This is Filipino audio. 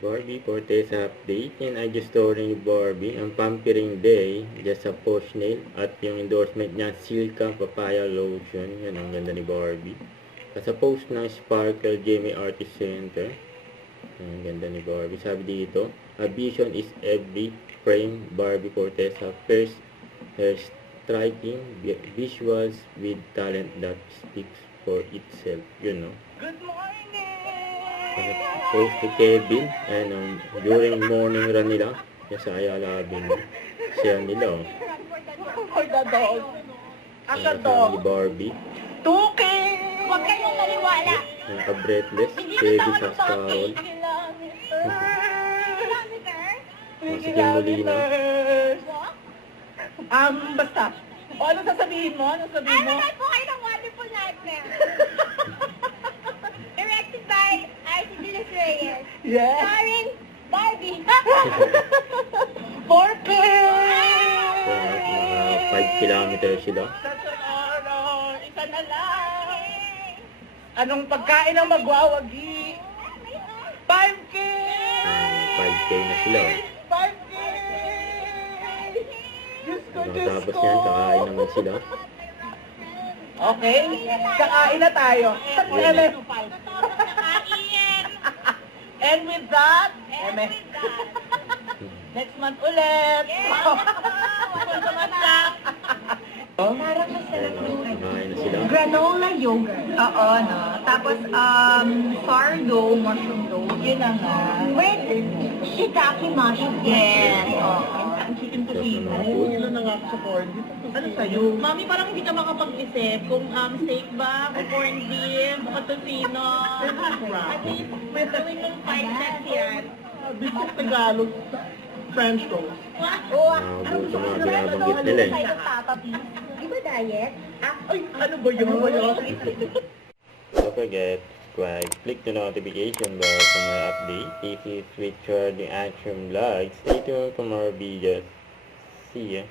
Barbie Fortes update. Yan ay just story ni Barbie. Ang pampering day, just sa post nail. At yung endorsement niya, Silka Papaya Lotion. Yan, ang ganda ni Barbie. At sa post ng Sparkle Jamie Artist Center. Ang ganda ni Barbie. Sabi dito, a vision is every frame. Barbie Fortes first her striking visuals with talent that speaks for itself. Yun, no? Good morning! Post ni Kevin, and during morning run nila, yung sa Ayala Avenue, siya nila, For the dog. Ang Ang dog. ni Barbie, Tuki! Huwag kayong maniwala. yung ka-breathless, Kevin sa Carol, si Kim Molina, Basta. O, ano sasabihin mo? Ano sasabihin mo? Ano po kayo ng Wonderful Nightmare? Directed by Archie De Los Reyes. Yes. Starring Barbie. Porky! mga 5 kilometers sila, Such an honor. Isa na lang. Anong pagkain ang magwawagi? 5K! 5K na sila. 5K! Diyos ko, Diyos Tapos ko. yan, kakain naman sila. Okay? Kakain na tayo. Eme. And with that, Eme. Next month ulit. Parang masarap yung Kakain na sila. granola yogurt. Oo, no? Tapos, sourdough, mushroom dough. Yun na nga. With shiitake mushroom. Yes. Oo. Chicken Sarap ng mga food. Ilan na nga ako sa corn beef. Ano sa'yo? Mami, parang hindi ka makapag-isip kung steak ba, o corned beef, o tocino. At least, may gawin mong 5 sets yan. Biscuit Tagalog. French toast. Oo. Nakabuti mga binabanggit nila eh. Sa'yo, Papa B. Di ba diet? Ay, ano ba yun? Don't forget, subscribe, click the notification bell for more updates. If you switch to the action vlog, stay tuned for more videos. See ya.